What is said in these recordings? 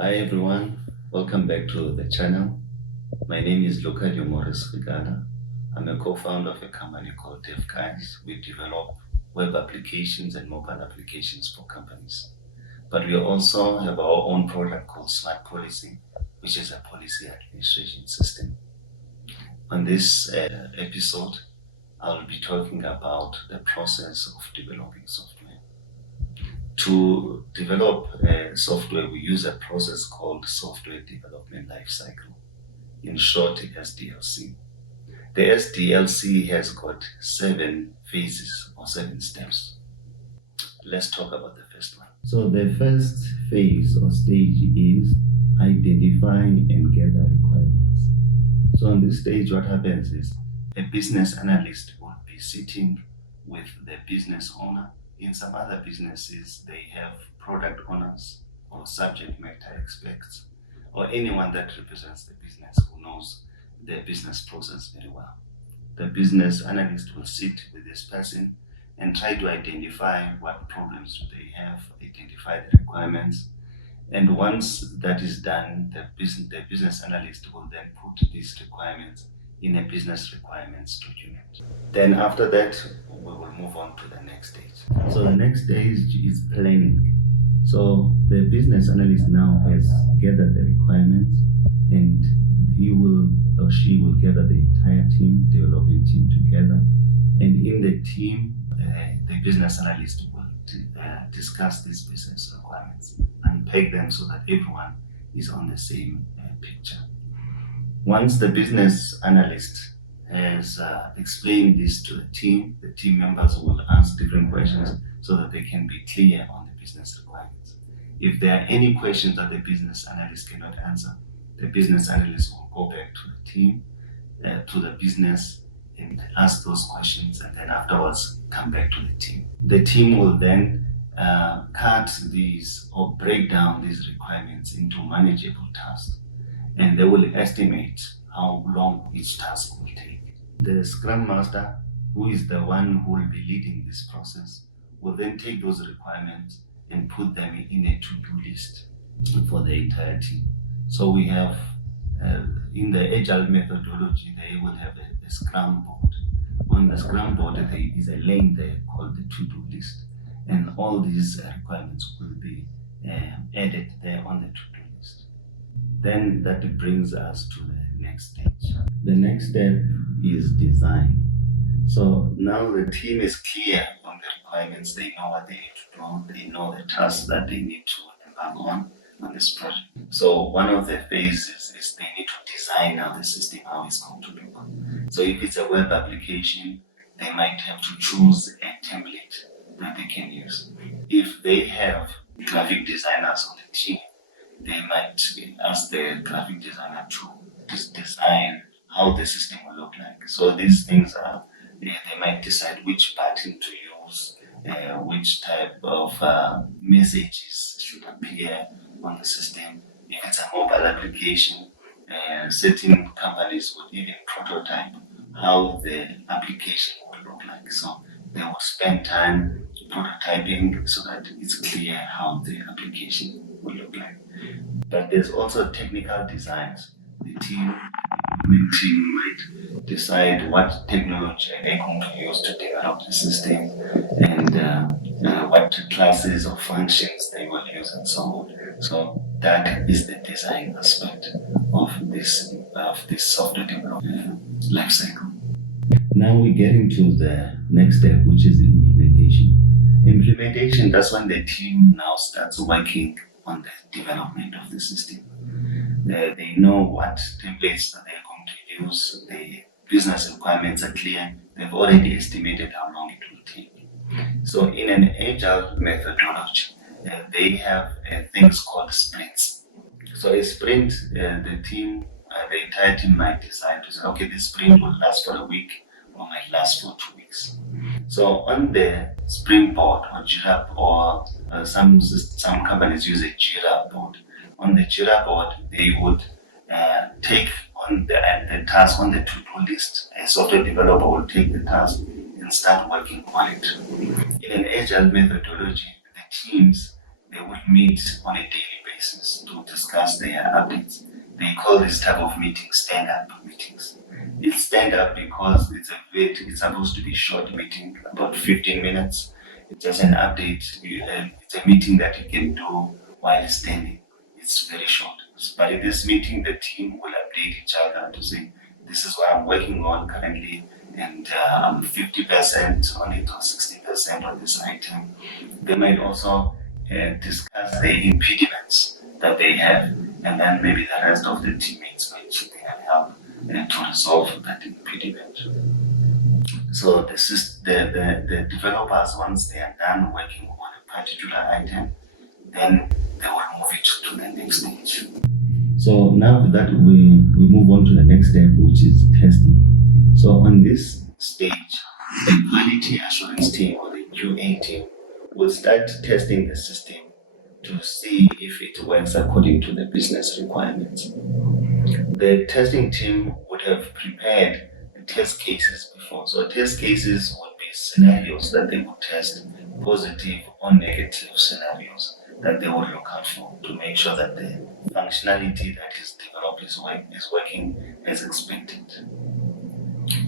Hi everyone, welcome back to the channel. My name is Lucadio Morris Rigada. I'm a co-founder of a company called DevGuys. We develop web applications and mobile applications for companies. But we also have our own product called Smart Policy, which is a policy administration system. On this episode, I'll be talking about the process of developing software. To develop software, we use a process called Software Development Lifecycle, in short SDLC. The SDLC has got 7 phases or 7 steps. Let's talk about the first one. So the first phase or stage is identify and gather requirements. So on this stage, what happens is a business analyst will be sitting with the business owner. In some other businesses, they have product owners or subject matter experts or anyone that represents the business who knows the business process very well. The business analyst will sit with this person and try to identify what problems do they have, identify the requirements. And once that is done, the business analyst will then put these requirements in a business requirements document. Then after that, we will move on to the next stage. So the next stage is planning. So the business analyst now has gathered the requirements, and he will or she will gather the entire team, development team together. And in the team, the business analyst will discuss these business requirements, unpack them so that everyone is on the same picture. Once the business analyst has explained this to the team members will ask different questions so that they can be clear on the business requirements. If there are any questions that the business analyst cannot answer, the business analyst will go back to the team, to the business, and ask those questions, and then afterwards come back to the team. The team will then cut these or break down these requirements into manageable tasks, and they will estimate how long each task will take. The Scrum Master, who is the one who will be leading this process, will then take those requirements and put them in a to-do list for the entire team. So we have, in the Agile methodology, they will have a Scrum board. On the Scrum board, there is a lane there called the to-do list, and all these requirements will be added there on the to-do list. Then that brings us to the next stage. The next step is design. So now the team is clear on the requirements. They know what they need to do. They know the tasks that they need to embark on this project. So one of the phases is they need to design how the system, how it's going to look. So if it's a web application, they might have to choose a template that they can use. If they have graphic designers on the team, they might ask the graphic designer to design how the system will look like. So these things are, they might decide which button to use, which type of messages should appear on the system. If it's a mobile application, certain companies would even prototype how the application will look like. So they will spend time prototyping so that it's clear how the application will look like. But there's also technical designs. The team might decide what technology they're going to use to develop the system, and what classes or functions they will use and so on. So that is the design aspect of this software development lifecycle. Now we get into the next step, which is the implementation. Implementation, that's when the team now starts working on the development of the system. They know what templates that they're going to use. The business requirements are clear. They've already estimated how long it will take. So in an agile methodology, they have things called sprints. So a sprint, the entire team might decide to say, okay, this sprint will last for a week or might last for 2 weeks. So on the sprint board or Jira, or some companies use a Jira board. On the Jira board, they would take on the task on the to-do list. A software developer will take the task and start working on it. In an agile methodology, the teams, they would meet on a daily basis to discuss their updates. They call this type of meeting stand-up meetings. It's stand-up because it's supposed to be short meeting, about 15 minutes. It's just an update. It's a meeting that you can do while standing. It's very short. But in this meeting, the team will update each other to say, this is what I'm working on currently, and I'm 50%, only to 60% on this item. They might also discuss the impediments that they have, and then maybe the rest of the teammates might chip in and help to resolve that impediment. So the developers, once they are done working on a particular item, then they will move it to the next stage. So now that we move on to the next step, which is testing. So on this stage, the quality assurance team or the QA team will start testing the system to see if it works according to the business requirements. The testing team would have prepared test cases before. So test cases would be scenarios that they would test, positive or negative scenarios that they would look out for to make sure that the functionality that is developed is working as expected.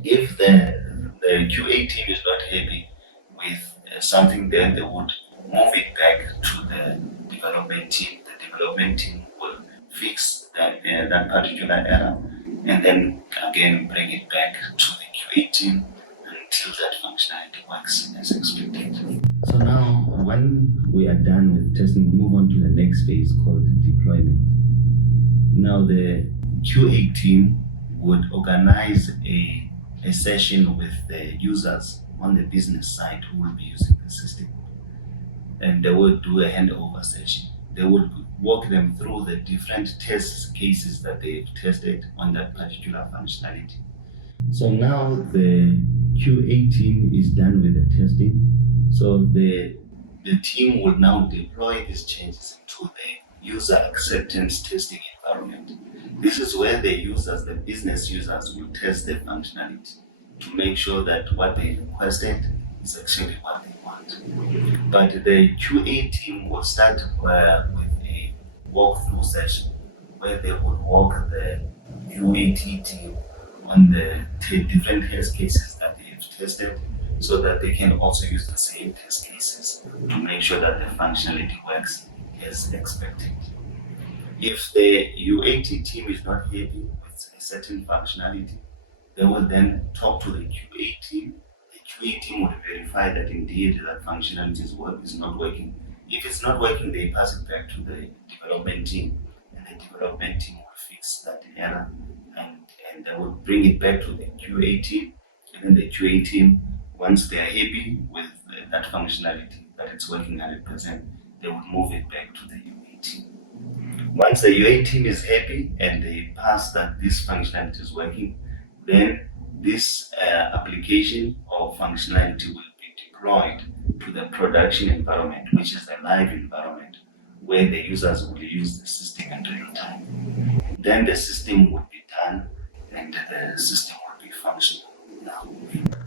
If the QA team is not happy with something, then they would move it back to the development team. The development team will fix that particular error and then again bring it back to the QA team until that functionality works as expected. So now, when we are done with testing, we move on to the next phase called deployment. Now, the QA team would organize a session with the users on the business side who will be using the system. And they will do a handover session. They will walk them through the different test cases that they've tested on that particular functionality. So now the QA team is done with the testing. So the team will now deploy these changes into the user acceptance testing environment. This is where the users, the business users, will test the functionality to make sure that what they requested is actually what they want. But the QA team will start with a walkthrough session where they would walk the UAT team on the different test cases that they have tested, so that they can also use the same test cases to make sure that the functionality works as expected. If the UAT team is not happy with a certain functionality, they will then talk to the QA team. The QA team will verify that indeed that functionality is not working. If it's not working, they pass it back to the development team, and the development team will fix that error, and they will bring it back to the QA team, and then the QA team, once they are happy with that functionality, that it's working 100%, they will move it back to the UA team. Once the UA team is happy and they pass that this functionality is working, then this application or functionality will be deployed to the production environment, which is the live environment, where the users will use the system in real time. Then the system will be done and the system will be functional now.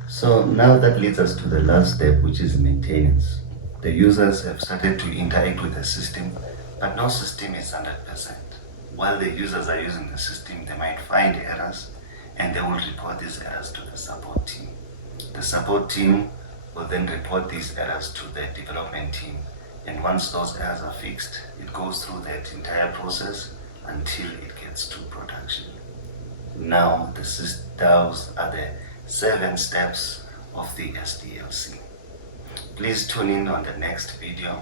So now that leads us to the last step, which is maintenance. The users have started to interact with the system, but no system is 100%. While the users are using the system, they might find errors, and they will report these errors to the support team. The support team will then report these errors to the development team, and once those errors are fixed, it goes through that entire process until it gets to production. Now, those are the 7 steps of the SDLC. Please tune in on the next video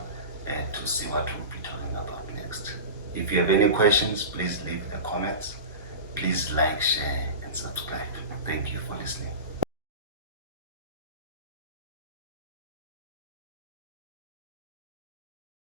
to see what we'll be talking about next. If you have any questions, please leave the comments. Please like, share, and subscribe. Thank you.